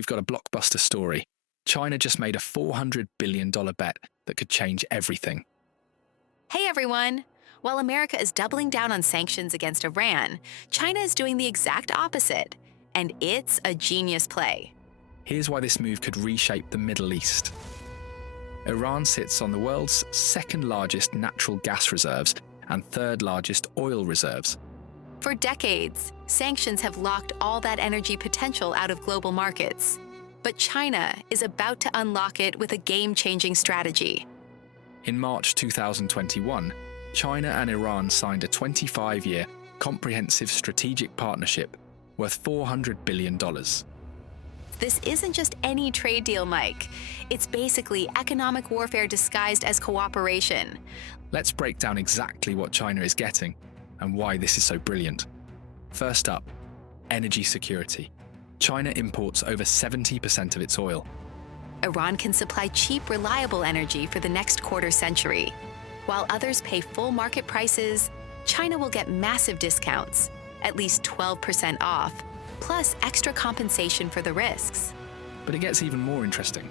we've got a blockbuster story. China just made a $400 billion bet that could change everything. Hey everyone! While America is doubling down on sanctions against Iran, China is doing the exact opposite. And it's a genius play. Here's why this move could reshape the Middle East. Iran sits on the world's second largest natural gas reserves and third largest oil reserves. For decades, sanctions have locked all that energy potential out of global markets. But China is about to unlock it with a game-changing strategy. In March 2021, China and Iran signed a 25-year comprehensive strategic partnership worth $400 billion. This isn't just any trade deal, Mike. It's basically economic warfare disguised as cooperation. Let's break down exactly what China is getting and why this is so brilliant. First up, energy security. China imports over 70% of its oil. Iran can supply cheap, reliable energy for the next quarter century. While others pay full market prices, China will get massive discounts, at least 12% off, plus extra compensation for the risks. But it gets even more interesting.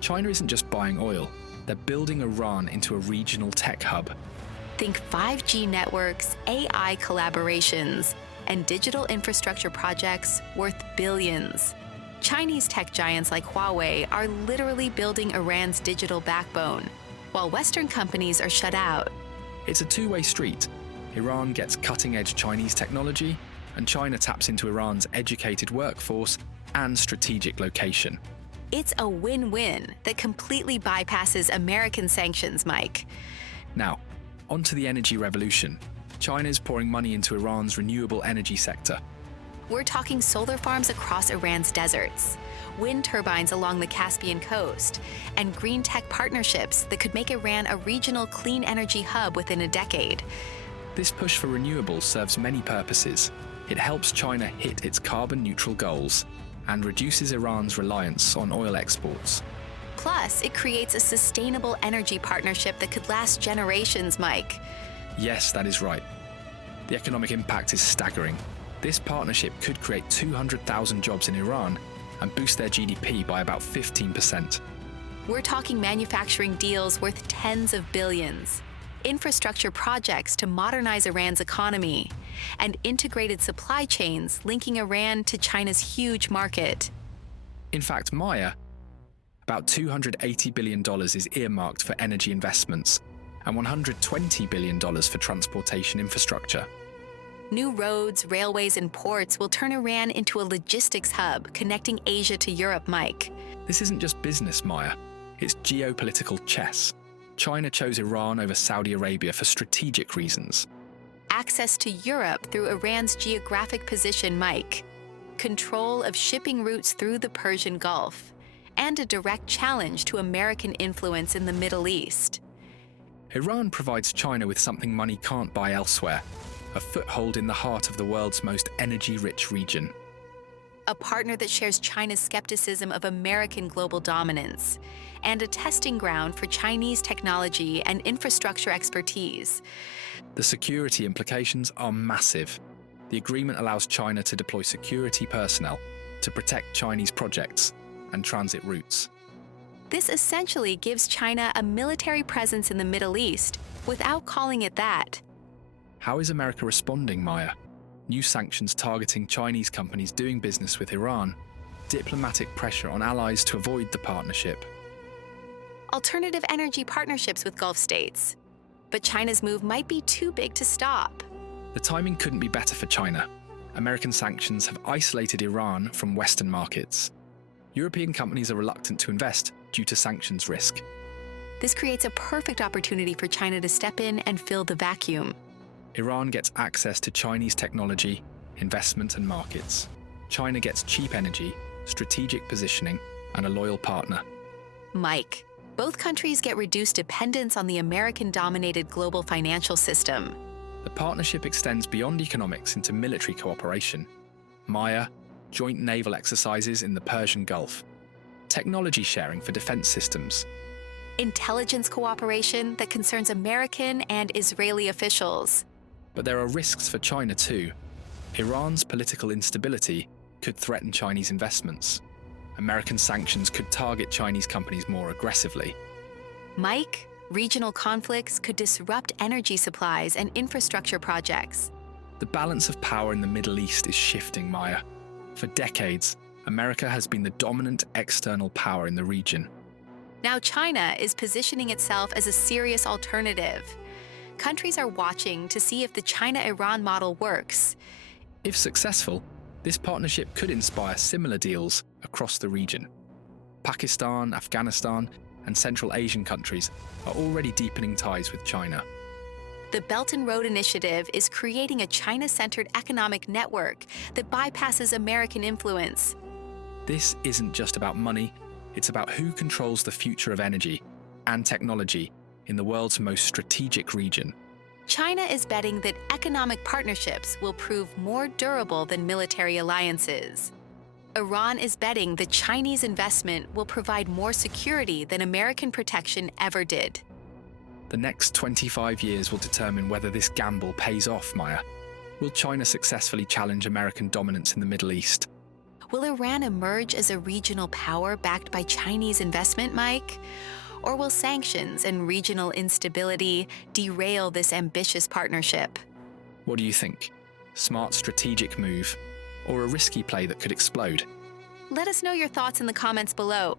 China isn't just buying oil, they're building Iran into a regional tech hub. Think 5G networks, AI collaborations, and digital infrastructure projects worth billions. Chinese tech giants like Huawei are literally building Iran's digital backbone, while Western companies are shut out. It's a two-way street. Iran gets cutting-edge Chinese technology, and China taps into Iran's educated workforce and strategic location. It's a win-win that completely bypasses American sanctions, Mike. Now, onto the energy revolution. China's pouring money into Iran's renewable energy sector. We're talking solar farms across Iran's deserts, wind turbines along the Caspian coast, and green tech partnerships that could make Iran a regional clean energy hub within a decade. This push for renewables serves many purposes. It helps China hit its carbon-neutral goals and reduces Iran's reliance on oil exports. Plus, it creates a sustainable energy partnership that could last generations, Mike. Yes, that is right. The economic impact is staggering. This partnership could create 200,000 jobs in Iran and boost their GDP by about 15%. We're talking manufacturing deals worth tens of billions, infrastructure projects to modernize Iran's economy, and integrated supply chains linking Iran to China's huge market. In fact, Maya, about $280 billion is earmarked for energy investments and $120 billion for transportation infrastructure. New roads, railways, and ports will turn Iran into a logistics hub connecting Asia to Europe, Mike. This isn't just business, Maya. It's geopolitical chess. China chose Iran over Saudi Arabia for strategic reasons. Access to Europe through Iran's geographic position, Mike. Control of shipping routes through the Persian Gulf. And a direct challenge to American influence in the Middle East. Iran provides China with something money can't buy elsewhere, a foothold in the heart of the world's most energy-rich region. A partner that shares China's skepticism of American global dominance, and a testing ground for Chinese technology and infrastructure expertise. The security implications are massive. The agreement allows China to deploy security personnel to protect Chinese projects and transit routes. This essentially gives China a military presence in the Middle East without calling it that. How is America responding, Maya? New sanctions targeting Chinese companies doing business with Iran, diplomatic pressure on allies to avoid the partnership. Alternative energy partnerships with Gulf states. But China's move might be too big to stop. The timing couldn't be better for China. American sanctions have isolated Iran from Western markets. European companies are reluctant to invest due to sanctions risk. This creates a perfect opportunity for China to step in and fill the vacuum. Iran gets access to Chinese technology, investment and markets. China gets cheap energy, strategic positioning, and a loyal partner. Mike, both countries get reduced dependence on the American-dominated global financial system. The partnership extends beyond economics into military cooperation. Maya, joint naval exercises in the Persian Gulf. Technology sharing for defense systems. Intelligence cooperation that concerns American and Israeli officials. But there are risks for China too. Iran's political instability could threaten Chinese investments. American sanctions could target Chinese companies more aggressively. Mike, regional conflicts could disrupt energy supplies and infrastructure projects. The balance of power in the Middle East is shifting, Maya. For decades, America has been the dominant external power in the region. Now China is positioning itself as a serious alternative. Countries are watching to see if the China-Iran model works. If successful, this partnership could inspire similar deals across the region. Pakistan, Afghanistan, and Central Asian countries are already deepening ties with China. The Belt and Road Initiative is creating a China-centered economic network that bypasses American influence. This isn't just about money, it's about who controls the future of energy and technology in the world's most strategic region. China is betting that economic partnerships will prove more durable than military alliances. Iran is betting that Chinese investment will provide more security than American protection ever did. The next 25 years will determine whether this gamble pays off, Maya. Will China successfully challenge American dominance in the Middle East? Will Iran emerge as a regional power backed by Chinese investment, Mike? Or will sanctions and regional instability derail this ambitious partnership? What do you think? Smart strategic move, or a risky play that could explode? Let us know your thoughts in the comments below.